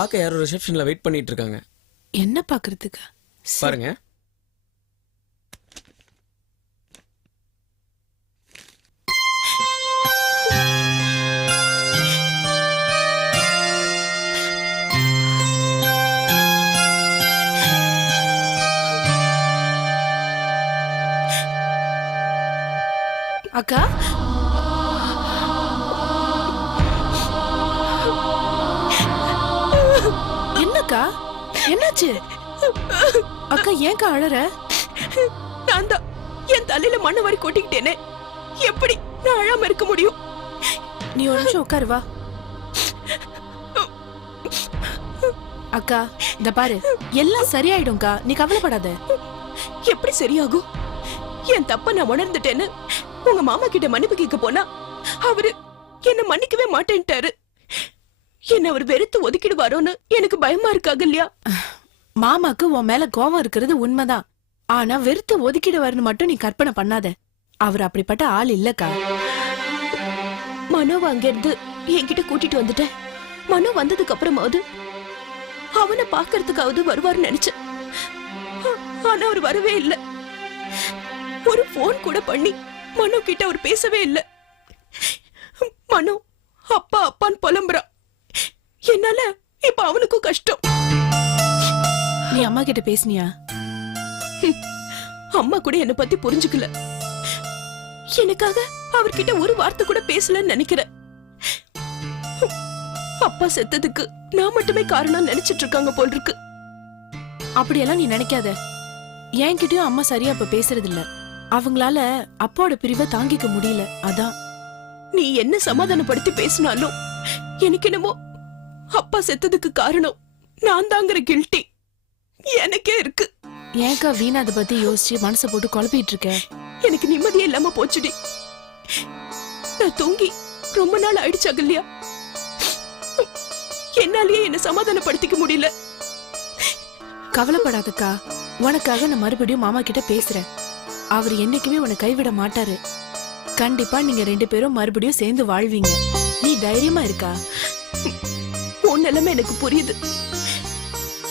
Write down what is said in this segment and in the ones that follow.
பார்க்க யாரோ ரிசப்ஷன்ல வெயிட் பண்ணிட்டு இருக்காங்க. என்ன பாக்குறதுக்கு? பாருங்க. அக்கா, என்னக்கா என்னாச்சு? அக்கா ஏன்க்கா அழற? நான் தான் என் தலையில மண்ணு வாரி கொட்டிக்கிட்டேனே, எப்படி நான் அழாம இருக்க முடியும்? நீ ஒரு நிமிஷம் உட்காரு வா. அக்கா இந்த பாரு, எல்லாம் சரியாயிடும்க்கா, நீ கவலைப்படாத. எப்படி சரியாகும்? என் தப்ப நான் உணர்ந்துட்டேன்னு உங்க மாமா கிட்ட மன்னிப்பு கேட்க போனா அவரு என்ன மன்னிக்கவே மாட்டேன்ட்டாரு. என்ன அவர் வெறுத்து ஒதுக்கிடுவாரோன்னு எனக்கு பயமா இருக்காக இல்லையா? மாமாக்கு உன் மேல கோவம் இருக்கிறது உண்மைதான். ஆனா வெறுத்து ஒதுக்கிடுவாருன்னு மட்டும் நீ கற்பனை பண்ணாத. அவர் அப்படிப்பட்ட ஆள் இல்லக்கா. மனோவை அங்க இருந்து என்கிட்ட கூட்டிட்டு வந்துட்டேன். மனோ வந்ததுக்கு அப்புறமாவது அவனை பாக்குறதுக்காவது வருவாருன்னு நினைச்சேன். ஆனா அவர் வரவே இல்லை. ஒரு போன் கூட பண்ணி மனோ கிட்ட அவர் பேசவே இல்லை. மனோ அப்பா அப்பான்னு புலம்புறான். என்னால இப்ப அவனுக்கும் கஷ்டம். நீ அம்மா கிட்ட பேசினியா? அம்மா கூட என்ன பத்தி புரிஞ்சுக்கல. எனக்காக அவர்கிட்ட ஒரு வார்த்தை கூட பேசலன்னு நினைக்கிறேன். அப்பா செத்ததுக்கு நான் மட்டுமே காரணம் நினைச்சிட்டு இருக்காங்க போல் இருக்கு. அப்படியெல்லாம் நீ நினைக்காத. என்கிட்டயும் அம்மா சரியா இப்ப பேசுறது இல்ல. அவங்களால அப்பாவோட பிரிவை தாங்கிக்க முடியல. அதான். நீ என்ன சமாதானப்படுத்தி பேசினாலும் எனக்கு என்னமோ அப்பா செத்ததுக்கு காரணம் நான் தாங்கிற கில்ட்டி எனக்கே இருக்கு. ஏன்க்கா வீணா அதை பத்தி யோசிச்சு மனசை போட்டு குழப்பிட்டு இருக்க? எனக்கு நிம்மதியே இல்லாம போச்சுடி. நான் தூங்கி ரொம்ப நாள் ஆயிடுச்சாக இல்லையா? என்னாலேயே என்ன சமாதானப்படுத்திக்க முடியல. கவலைப்படாதக்கா, உனக்காக நான் மறுபடியும் மாமா கிட்ட பேசுறேன். அவர் என்னைக்குமே உன்னை கைவிட மாட்டாரு. கண்டிப்பா நீங்க 2 பேரும் மறுபடியும் சேர்ந்து வாழ்வீங்க. நீ தைரியமா இருக்கா? உன் நிலைமை எனக்கு புரியுது.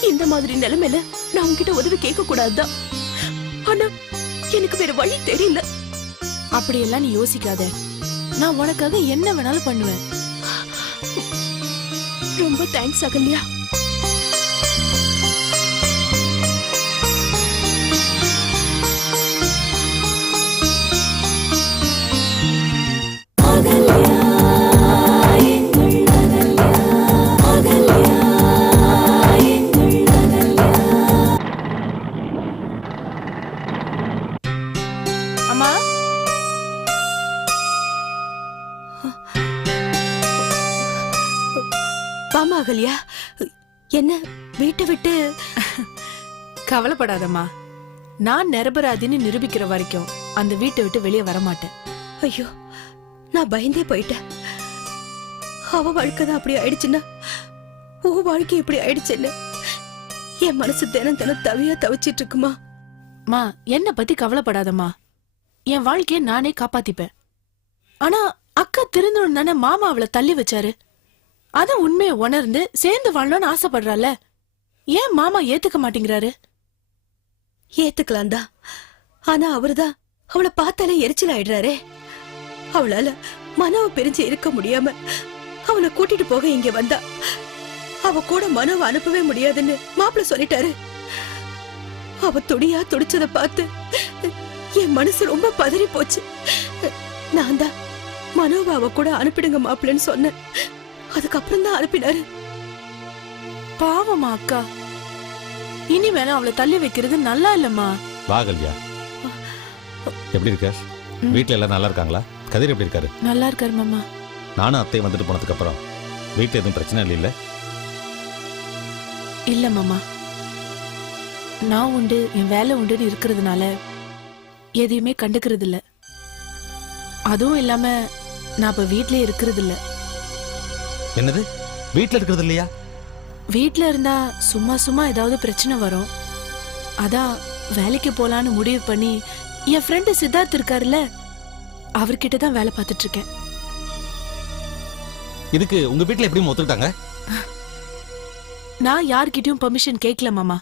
இந்த மாதிரி நிலைமையில நான் உன்கிட்ட உதவி கேட்க கூடாதுதான். ஆனா எனக்கு வேற வழி தெரியல. அப்படியெல்லாம் நீ யோசிக்காத. நான் உனக்காக என்ன வேணாலும் பண்ணுவேன். ரொம்ப தேங்க்ஸ் அகல்யா. அம்மா, பாமா அகல்யா, என்ன வீட்டை விட்டு? கவலைப்படாதம்மா. நான் நிரபராதின்னு நிரூபிக்கிற வரைக்கும் அந்த வீட்டை விட்டு வெளியே வரமாட்டேன். ஐயோ, நான் பயந்தே போயிட்டேன். அவ வாழ்க்கைதான் அப்படி ஆயிடுச்சுன்னா உன் வாழ்க்கை இப்படி ஆயிடுச்சுன்னு என் மனசு தினம் தினம் தவியா தவிச்சிட்டு இருக்குமா? மா, என்ன பத்தி கவலைப்படாதம்மா. என் வாழ்க்கைய நானே காப்பாத்திப்பேன். ஆனா அக்கா திருந்தணும் தானே மாமா அவளை தள்ளி வச்சாரு. அத உண்மையை உணர்ந்து சேர்ந்து வாழணும்னு ஆசைப்படுறால. ஏன் மாமா ஏத்துக்க மாட்டேங்கிறாரு? ஏத்துக்கலாம் தான். ஆனா அவருதான் அவளை பார்த்தாலே எரிச்சல் ஆயிடுறாரே. அவளால மனோவை பிரிஞ்சு இருக்க முடியாம அவனை கூட்டிட்டு போக இங்க வந்தா. அவ கூட மனோவை அனுப்பவே முடியாதுன்னு மாப்பிள்ள சொல்லிட்டாரு. அவ துடியா துடிச்சத பார்த்து என் மனசு ரொம்ப பதறி போச்சு. நான் தான் மனோவை அவ கூட அனுப்பிடுங்க மாப்பிள்ளன்னு சொன்னேன். அதுக்கப்புறம் தான் அனுப்பினாரு. பாவமா அக்கா, இனி வேணா அவளை தள்ளி வைக்கிறது நல்லா இல்லம்மா. வாகல்யா, எப்படி இருக்க? வீட்டுல எல்லாம் நல்லா இருக்காங்களா? கதிர் எப்படி இருக்காரு? நல்லா இருக்காரு மாமா. நானும் அத்தை வந்துட்டு போனதுக்கு அப்புறம் வீட்டுல எதுவும் பிரச்சனை இல்ல? இல்ல மாமா, நான் உண்டு என் வேலை உண்டுன்னு இருக்கிறதுனால எதையுமே கண்டுக்கிறது இல்ல. அதுவும் இல்லாம நான் இப்ப வீட்லயே இருக்கிறது இல்ல. என்னது, வீட்டுல இருக்கிறது இல்லையா? வீட்ல இருந்தா சும்மா சும்மா ஏதாவது பிரச்சனை வரும். அதான் வேலைக்கு போலான்னு முடிவு பண்ணி என் ஃப்ரெண்டு சித்தார்த் இருக்காருல்ல, அவர்கிட்ட தான் வேலை பார்த்துட்டு இருக்கேன். இதுக்கு உங்க வீட்டுல எப்படி ஒத்துக்கிட்டாங்க? நான் யார்கிட்டயும் பெர்மிஷன் கேட்கல மாமா.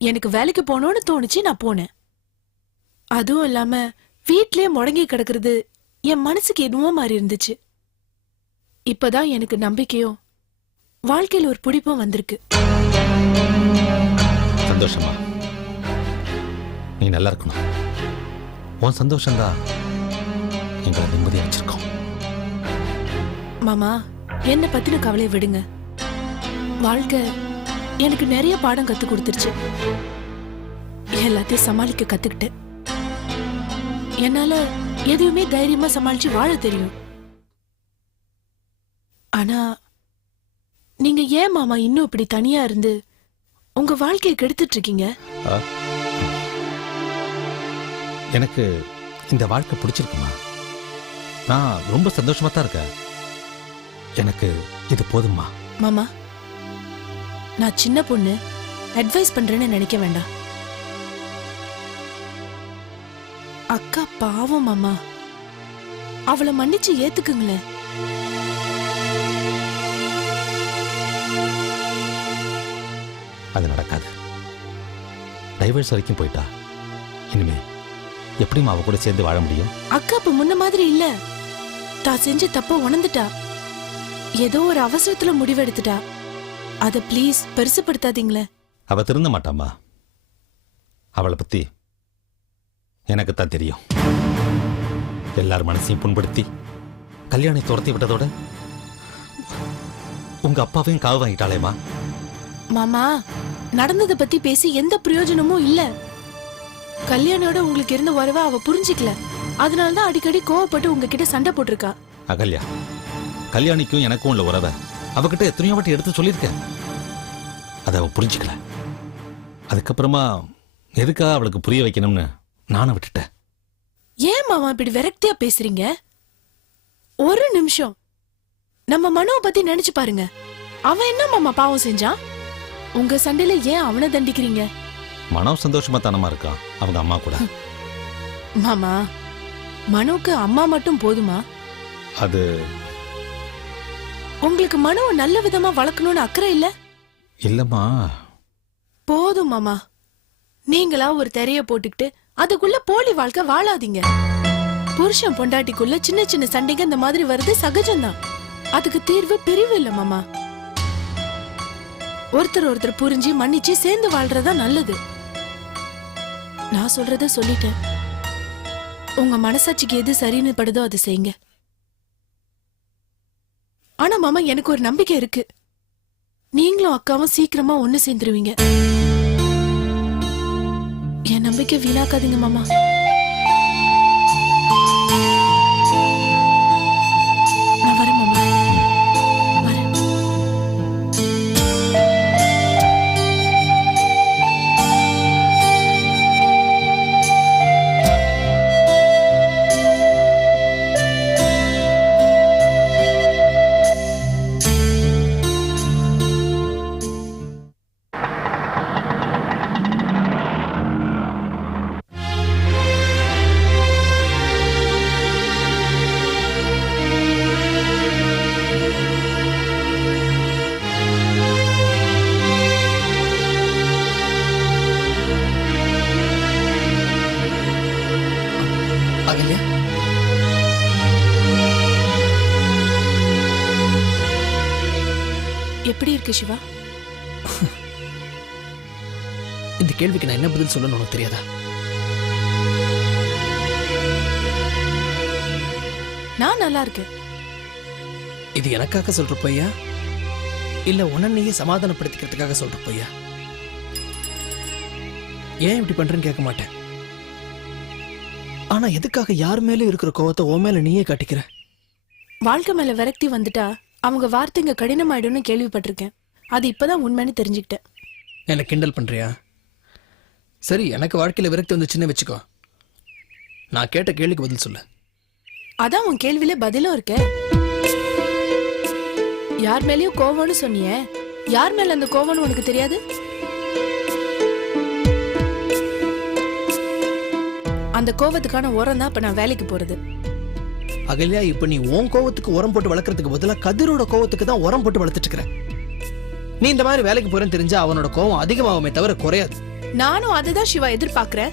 எனக்கு வேலைக்கு போகணும்னு தோணுச்சு, நான் போனேன். அதுவும் இல்லாம வீட்லயே முடங்கி கிடக்குறது என் மனசுக்கு என்னவோ மாதிரி இருந்துச்சு. இப்பதான் எனக்கு நம்பிக்கையும் வாழ்க்கையில ஒரு பிடிப்பும் வந்திருக்கு. சந்தோஷமா, நீ நல்லா இருக்கணும். உன் சந்தோஷம்தான் எங்களை நிம்மதியா வச்சிருக்கோம். மாமா, என்ன பத்தின கவலையை விடுங்க. வாழ்க்கை எனக்கு நிறைய பாடம் கத்து கொடுத்துருச்சு. எல்லாத்தையும் சமாளிக்க கத்துக்கிட்டேன். என்னால எதையுமே தைரியமா சமாளிச்சு வாழ தெரியும். ஆனா நீங்க ஏன் மாமா இன்னும் இப்படி தனியா இருந்து உங்க வாழ்க்கையை கெடுத்துட்டு இருக்கீங்க? எனக்கு இந்த வாழ்க்கை பிடிச்சிருக்குமா? நான் ரொம்ப சந்தோஷமா தான் இருக்கேன். எனக்கு இது போதுமா? மாமா, நான் சின்ன பொண்ணு, அட்வைஸ் பண்றேன்னு நினைக்க வேண்டாம். அக்கா பாவம் மாமா, அவளை மன்னிச்சு ஏத்துக்குங்களேன். அது நடக்காது. டைவர்ஸ் வரைக்கும் போயிட்டா இனிமே எப்படிமா அவ கூட சேர்ந்து வாழ முடியும்? அக்கா இப்ப முன்ன மாதிரி இல்ல. தான் செஞ்ச தப்ப உணர்ந்துட்டா. ஏதோ ஒரு அவசரத்துல முடிவெடுத்துட்டா. அத ப்ளீஸ் பெருசுப்படுத்தாதீங்களே. அவ திருந்த மாட்டாமா. அவளை பத்தி எனக்கு தான் தெரியும். எல்லார் மனசையும் புண்படுத்தி கல்யாணை துரத்தி விட்டதோட உங்க அப்பாவையும் காவு வாங்கிட்டாளேமா. மாமா, நடந்ததை பத்தி பேசி எந்த பிரயோஜனமும் இல்ல. கல்யாணோட உங்களுக்கு இருந்த உறவை அவ புரிஞ்சிக்கல. அதனாலதான் அடிக்கடி கோவப்பட்டு உங்ககிட்ட சண்டை போட்டிருக்கா. அகல்யா, கல்யாணிக்கும் எனக்கும் உள்ள உறவை அவகிட்ட எத்தனையோ வாட்டி எடுத்து சொல்லியிருக்கேன். அதை அவ புரிஞ்சுக்கல. அதுக்கப்புறமா எதுக்கா அவளுக்கு புரிய வைக்கணும்னு நானும் விட்டுட்டேன். ஏன் மாமா இப்படி விரக்தியா பேசுறீங்க? ஒரு நிமிஷம் நம்ம மனோவை பத்தி நினைச்சு பாருங்க. அவன் என்ன மாமா பாவம் செஞ்சான்? உங்க சண்டையில ஏன் அவனை தண்டிக்கிறீங்க? மனம் சந்தோஷமா தானமா இருக்கான் அவங்க அம்மா கூட. மாமா, மனோக்கு அம்மா மட்டும் போதுமா? அது உங்களுக்கு மனோவை நல்ல விதமா வளர்க்கணும்னு அக்கறை இல்ல? இல்லம்மா. போதும் மாமா. நீங்களா ஒரு திரைய போட்டுக்கிட்டு அதுக்குள்ள போலி வாழ்க்கை வாழாதீங்க. புருஷன் பொண்டாட்டிக்குள்ள சின்ன சின்ன சண்டைங்க இந்த மாதிரி வருது சகஜம்தான். அதுக்கு தீர்வு பிரிவு இல்ல மாமா. ஒருத்தர் ஒருத்தர் புரிஞ்சு மன்னிச்சு சேர்ந்து வாழ்றதா நல்லது. நான் சொல்றத சொல்லிட்டேன். உங்க மனசாட்சிக்கு எது சரின்னு படுதோ அதை செய்யுங்க. ஆனா மாமா, எனக்கு ஒரு நம்பிக்கை இருக்கு. நீங்களும் அக்காவும் சீக்கிரமா ஒண்ணு சேர்ந்துருவீங்க. என் நம்பிக்கை வீணாக்காதீங்க மாமா. நான் வரேன் மாமா, வரேன். அகல்யா, எப்படி இருக்கு சிவா? இந்த கேள்விக்கு நான் என்ன பதில் சொல்லணும் உனக்கு தெரியாதா? நான் நல்லா இருக்கேன். இது எனக்காக சொல்ற பொய்யா இல்ல உன்னையே சமாதானப்படுத்திக்கிறதுக்காக சொல்ற பொய்யா? ஏன் இப்படி பண்றேன்னு கேட்க மாட்டேன். ஆனா எதுக்காக யார் மேல இருக்கிற கோவத்தை உன் மேல நீயே காட்டிக்கிற? வாழ்க்கை மேல விரக்தி வந்துட்டா அவங்க வார்த்தைங்க கடினமாயிடும்னு கேள்விப்பட்டிருக்கேன். அது இப்பதான் உண்மைன்னு தெரிஞ்சுக்கிட்டேன். என்ன கிண்டல் பண்றியா? சரி, எனக்கு வாழ்க்கையில விரக்தி வந்துச்சுன்னு வச்சுக்கோ. நான் கேட்ட கேள்விக்கு பதில் சொல்லு. அதான் உன் கேள்வியில பதிலும் இருக்க. யார் மேலயும் கோவம்னு சொன்னியே, யார் மேல அந்த கோவம்னு உனக்கு தெரியாது? அந்த கோவத்துக்கான உரம் தான் இப்ப நான் வேலைக்கு போறது. அகல்யா, இப்ப நீ உன் கோவத்துக்கு உரம் போட்டு வளர்க்கறதுக்கு பதிலா கதிரோட கோவத்துக்கு தான் உரம் போட்டு வளர்த்துட்டு இருக்கிற. நீ இந்த மாதிரி வேலைக்கு போறேன்னு தெரிஞ்சா அவனோட கோவம் அதிகமாகுமே தவிர குறையாது. நானும் அதுதான் சிவா எதிர்பார்க்கிறேன்.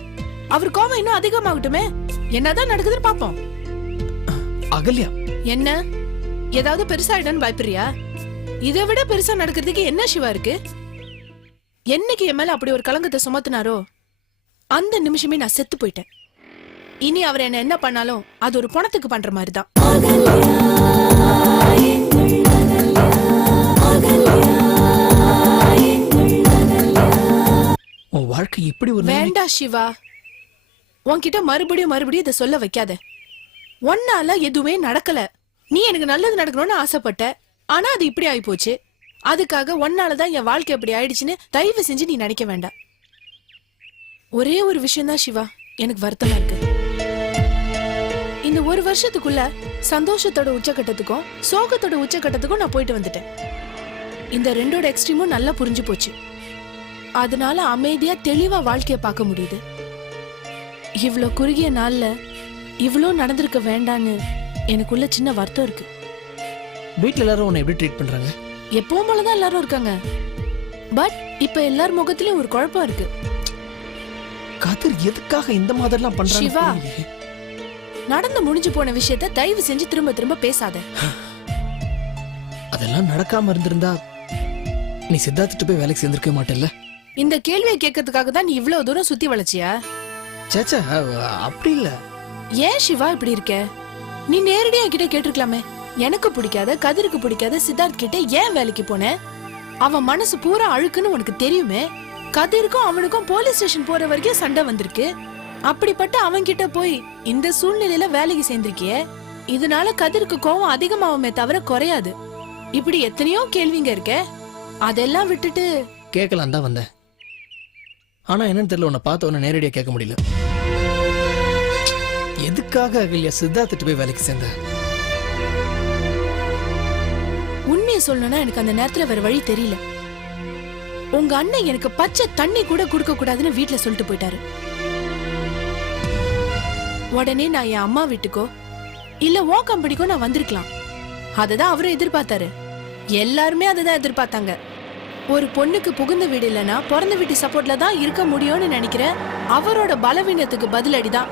அவர் கோவம் இன்னும் அதிகமாகட்டுமே. என்னதான் நடக்குதுன்னு பாப்போம். அகல்யா, என்ன ஏதாவது பெருசாயிடும்னு பயப்படுறியா? இதை விட பெருசா நடக்கிறதுக்கு என்ன சிவா இருக்கு? என்னைக்கு என் மேல அப்படி ஒரு கலங்கத்தை சுமத்தினாரோ அந்த நிமிஷமே நான் செத்து போயிட்டேன். இனி அவர் என்ன பண்ணாலும் அது ஒரு பணத்துக்கு பண்ற மாதிரி தான். உன் வாழ்க்கை இப்படி ஒரு வேண்டா சிவா, உன்கிட்ட மறுபடியும் இதை சொல்ல வைக்காத. ஒன்னால எதுவுமே நடக்கல. நீ எனக்கு நல்லது நடக்கணும்னு ஆசைப்பட்ட, ஆனா அது இப்படி ஆயி போச்சு. அதுக்காக ஒன்னாலதான் என் வாழ்க்கை இப்படி ஆயிடுச்சுன்னு தயவு செஞ்சு நீ நினைக்க வேண்டாம். ஒரே ஒரு விஷயம் தான் சிவா எனக்கு வருத்தமா இருக்கு. இந்த ஒரு வருஷத்துக்குள்ள சந்தோஷத்தோட உச்சக்கட்டத்துக்கும் சோகத்தோட உச்சக்கட்டத்துக்கும் நான் போயிட்டு வந்துட்டேன். இந்த ரெண்டோட எக்ஸ்ட்ரீமும் நல்லா புரிஞ்சு போச்சு. அதனால அமைதியா தெளிவா வாழ்க்கைய பார்க்க முடியுது. இவ்ளோ குறுகிய நாள்ல இவ்ளோ நடந்திருக்க வேண்டான்னு எனக்குள்ள சின்ன வருத்தம் இருக்கு. வீட்டுல எல்லாரும் உன்னை எப்படி ட்ரீட் பண்றாங்க? எப்பவும் போலதான் எல்லாரும் இருக்காங்க. பட் இப்ப எல்லார் முகத்திலயும் ஒரு குழப்பம் இருக்கு. கதிர் எதுக்காக இந்த மாதிரிலாம் பண்றாங்க? சிவா, நடந்து முடிஞ்சு போன விஷயத்த தயவு செஞ்சு திரும்ப திரும்ப பேசாத. அதெல்லாம் நடக்காம இருந்திருந்தா நீ சித்தார்த்திட்டு போய் வேலைக்கு சேர்ந்திருக்க மாட்டேல்ல? இந்த கேள்வியை கேட்கறதுக்காக தான் நீ இவ்வளவு தூரம் சுத்தி வளைச்சியா? சேச்சா, அப்படி இல்ல. ஏன் சிவா இப்படி இருக்க? நீ நேரடியா கிட்ட கேட்டிருக்கலாமே. எனக்கு பிடிக்காத, கதிருக்கு பிடிக்காத சித்தார்த் கிட்ட ஏன் வேலைக்கு போன? அவன் மனசு பூரா அழுக்குன்னு உனக்கு தெரியுமே. கதிருக்கும் அவனுக்கும் போலீஸ் ஸ்டேஷன் போற வரைக்கும் சண்டை வந்திருக்கு. அப்படிப்பட்ட அவன் கிட்ட போய் இந்த சூழ்நிலையில வேலைக்கு சேர்ந்திருக்கிய. இதனால கதிருக்கு கோவம் அதிகமாகுமே தவிர குறையாது. இப்படி எத்தனையோ கேள்விங்க இருக்க. அதெல்லாம் விட்டுட்டு கேட்கலாம் தான் வந்தேன். ஆனா என்னன்னு தெரியல, உன்னை பார்த்த உன்னை நேரடியா கேட்க முடியல. எதுக்காக அகல்யா சித்தார்த்திட்டு போய் வேலைக்கு சேர்ந்த? உண்மையை சொல்லணும்னா எனக்கு அந்த நேரத்துல வேற வழி தெரியல. உங்க அண்ணன் எனக்கு பச்சை தண்ணி கூட கொடுக்க கூடாதுன்னு வீட்டுல சொல்லிட்டு போயிட்டாரு. உடனே நான் என் அம்மா வீட்டுக்கோ இல்ல ஓ கம்பெனிக்கோ நான் வந்திருக்கலாம். அததான் அவரும் எதிர்பார்த்தாரு. எல்லாருமே அததான் எதிர்பார்த்தாங்க. ஒரு பொண்ணுக்கு புகுந்த வீடு இல்லைன்னா பிறந்த வீட்டு சப்போர்ட்ல தான் இருக்க முடியும்னு நினைக்கிறேன். அவரோட பலவீனத்துக்கு பதிலடிதான்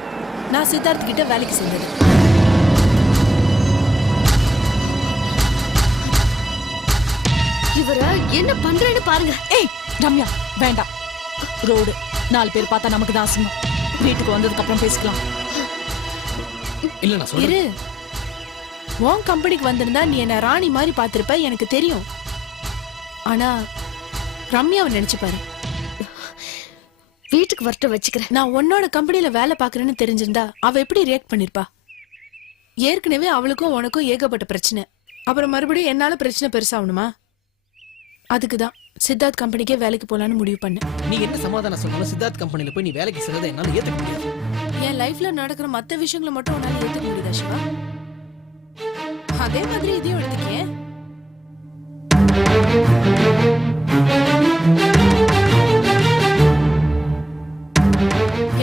நான் சித்தார்த் கிட்ட வேலைக்கு சேர்ந்தது. இவர என்ன பண்றேன்னு பாருங்க. ஏய் ரம்யா, வேண்டாம். ரோடு 4 பேர் பார்த்தா நமக்கு தான் அசிங்கம். வீட்டுக்கு வந்ததுக்கு அப்புறம் பேசிக்கலாம். இல்ல நான் சொல்றேன். இரு, உன் கம்பெனிக்கு வந்திருந்தா நீ என்ன ராணி மாதிரி பார்த்திருப்ப, எனக்கு தெரியும். ஆனா ரம்யாவை நினைச்சு பாரு. வீட்டுக்கு வரட்ட வச்சுக்கிறேன். நான் உன்னோட கம்பெனில வேலை பாக்குறேன்னு தெரிஞ்சிருந்தா அவ எப்படி ரியாக்ட் பண்ணிருப்பா? ஏற்கனவே அவளுக்கும் உனக்கும் ஏகப்பட்ட பிரச்சனை. அப்புறம் மறுபடியும் என்னால பிரச்சனை பெருசாகணுமா? அதுக்குதான் சித்தார்த் கம்பெனிக்கே வேலைக்கு போலான்னு முடிவு பண்ணேன். நீ என்ன சமாதானம் சொன்னாலும் சித்தார்த் கம்பெனில போய் நீ வேலைக்கு சேர்றதை என்னால ஏத்துக்க முடியாது. என் லைஃப்ல நடக்கிற மத்த விஷயங்களை மட்டும் உன்னால ஏத்துக்க முடியுதா சிவா? அதே மாதிரி இதையும் எடுத்துக்கே.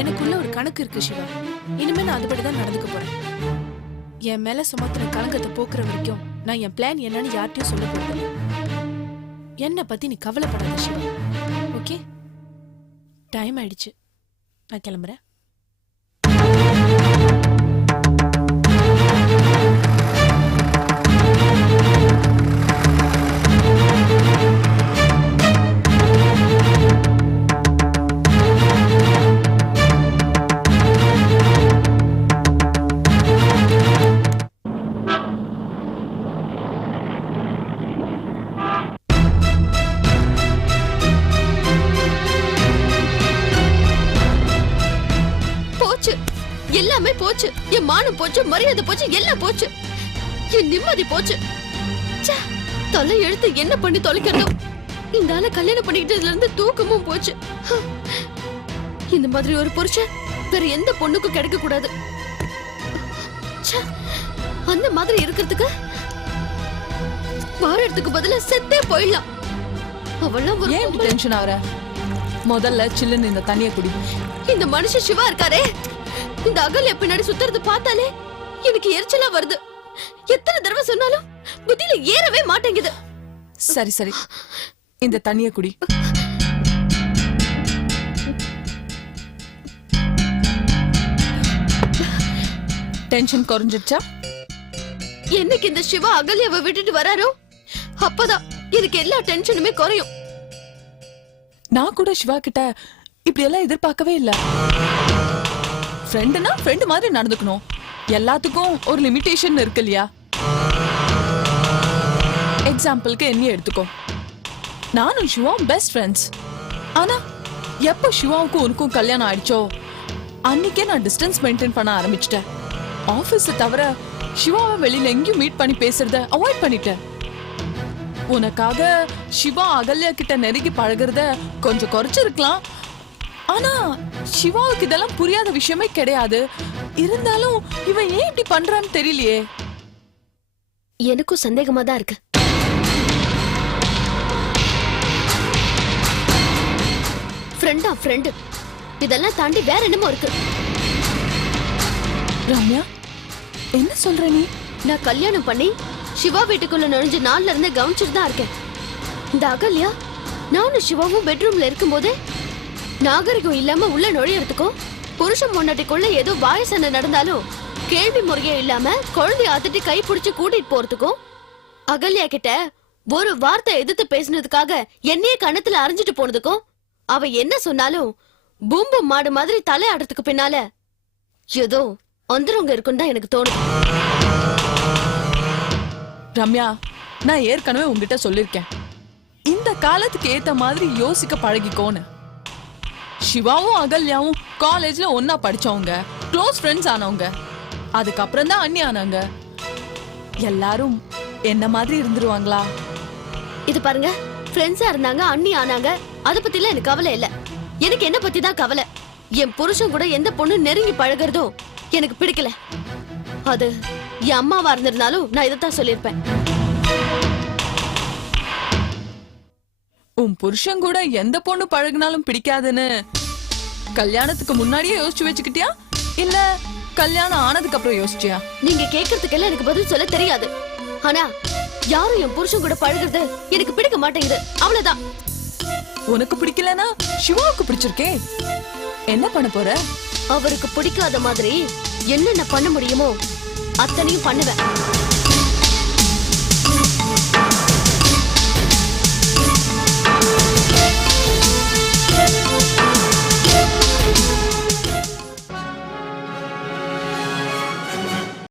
எனக்குள்ள ஒரு கணக்கு இருக்கு சிவா. இனிமே நான் அதுபடிதான் நடந்துக்க போறேன். என் மேல சுமத்துற கலங்கத்தை போக்குற வரைக்கும் நான் என் பிளான் என்னன்னு யார்கிட்டயும் சொல்ல போறதில்லை. என்ன பத்தி நீ கவலைப்படாத சிவா. ஓகே, டைம் ஆயிடுச்சு, நான் கிளம்புறேன். எல்லாமே போச்சு. என் மானம் போச்சு, மரியாதை போச்சு, எல்லாம் போச்சு. என் நிம்மதி போச்சு. தொலை எழுத்து என்ன பண்ணி தொலைக்கிறதோ. இந்த ஆளை கல்யாணம் பண்ணிக்கிட்டதுல இருந்து தூக்கமும் போச்சு. இந்த மாதிரி ஒரு புருஷன் வேற எந்த பொண்ணுக்கும் கிடைக்க கூடாது. அந்த மாதிரி இருக்கிறதுக்கு வாழறதுக்கு பதிலா செத்தே போயிடலாம். அவெல்லாம் ஒரு ஏன் டென்ஷன் ஆகுற? முதல்ல சில்லுன்னு இந்த தண்ணியை குடி. இந்த மனுஷன் சிவா இருக்காரே, இந்த அகல்யா பின்னாடி சுத்துறது பார்த்தாலே எனக்கு எரிச்சலா வருது. எத்தனை தடவை சொன்னாலும் புத்தியில ஏறவே மாட்டேங்குது. சரி சரி, இந்த தண்ணிய குடி. டென்ஷன் குறைஞ்சிடுச்சா? என்னைக்கு இந்த சிவா அகல்யாவை விட்டுட்டு வராரோ அப்பதான் எனக்கு எல்லா டென்ஷனுமே குறையும். நான் கூட சிவா கிட்ட இப்படி எல்லாம் எதிர்பார்க்கவே இல்ல. ஃப்ரெண்டுனா ஃப்ரெண்டு மாதிரி நடந்துக்கணும். எல்லாத்துக்கும் ஒரு லிமிட்டேஷன் இருக்கு இல்லையா? எக்ஸாம்பிளுக்கு என்ன எடுத்துக்கோ. நானும் சிவாவும் பெஸ்ட் ஃப்ரெண்ட்ஸ். ஆனா எப்போ சிவாவுக்கும் உனக்கும் கல்யாணம் ஆயிடுச்சோ அன்னைக்கே நான் டிஸ்டன்ஸ் மெயின்டைன் பண்ண ஆரம்பிச்சிட்டேன். ஆபீஸ் தவிர சிவாவை வெளியில எங்கேயும் மீட் பண்ணி பேசுறத அவாய்ட் பண்ணிட்டேன். உனக்காக சிவா அகல்யா கிட்ட நெருங்கி பழகுறத கொஞ்சம் குறைச்சிருக்கலாம். ஆனா சிவாவுக்கு இதெல்லாம் புரியாத விஷயமே கிடையாது. இருந்தாலும் இவன் ஏன் இப்படி பண்றான்னு தெரியலையே. எனக்கும் சந்தேகமா தான் இருக்கு. ஃப்ரெண்டா ஃப்ரெண்டு, இதெல்லாம் தாண்டி வேற என்னமோ இருக்கு. ரம்யா, என்ன சொல்ற நீ? நான் கல்யாணம் பண்ணி சிவா வீட்டுக்குள்ள நுழைஞ்ச நாள்ல இருந்து கவனிச்சுட்டு தான் இருக்கேன். இந்த அகல்யா நானும் சிவாவும் பெட்ரூம்ல இருக்கும்போதே நாகரிகம் இல்லாம உள்ள நுழையறதுக்கும், புருஷன் முன்னாடிக்குள்ள ஏதோ வாய சண்டை நடந்தாலும் கேள்வி முறையே இல்லாம குழந்தைய அதட்டி கை பிடிச்சு கூட்டிட்டு போறதுக்கும், அகல்யா கிட்ட ஒரு வார்த்தை எதிர்த்து பேசினதுக்காக என்னையே கணத்துல அரைஞ்சிட்டு போனதுக்கும், அவ என்ன சொன்னாலும் பூம்பு மாடு மாதிரி தலையாடுறதுக்கு பின்னால ஏதோ அந்தரவங்க இருக்குன்னு தான் எனக்கு தோணுது. ரம்யா, நான் ஏற்கனவே உங்ககிட்ட சொல்லிருக்கேன், இந்த காலத்துக்கு ஏத்த மாதிரி யோசிக்க பழகிக்கோன்னு. சிவாவும் அகல்யாவும் காலேஜ்ல ஒன்னா படிச்சவங்க, க்ளோஸ் ஃப்ரெண்ட்ஸ் ஆனவங்க. அதுக்கப்புறம் தான் அண்ணி ஆனாங்க. எல்லாரும் என்ன மாதிரி இருந்துருவாங்களா? இது பாருங்க, ஃப்ரெண்ட்ஸா இருந்தாங்க, அண்ணி ஆனாங்க, அத பத்திலாம் எனக்கு கவலை இல்ல. எனக்கு என்ன பத்தி தான் கவலை. என் புருஷன் கூட எந்த பொண்ணு நெருங்கி பழகுறதும் எனக்கு பிடிக்கல. அது என் அம்மாவா இருந்திருந்தாலும் நான் இதைத்தான் சொல்லியிருப்பேன். உன் புருஷன் கூட எந்த பொண்ணு பழகினாலும் பிடிக்காதுன்னு கல்யாணத்துக்கு முன்னாடியே யோசிச்சு வச்சுக்கிட்டியா, இல்ல கல்யாணம் ஆனதுக்கு அப்புறம் யோசிச்சியா? நீங்க கேக்குறதுக்கெல்லாம் எனக்கு பதில் சொல்ல தெரியாது. ஆனா யாரும் என் புருஷன் கூட பழகுறது எனக்கு பிடிக்க மாட்டேங்குது, அவ்வளவுதான். உனக்கு பிடிக்கலனா சிவாவுக்கு பிடிச்சிருக்கே, என்ன பண்ண போற? அவருக்கு பிடிக்காத மாதிரி என்னென்ன பண்ண முடியுமோ அத்தனையும் பண்ணுவேன்.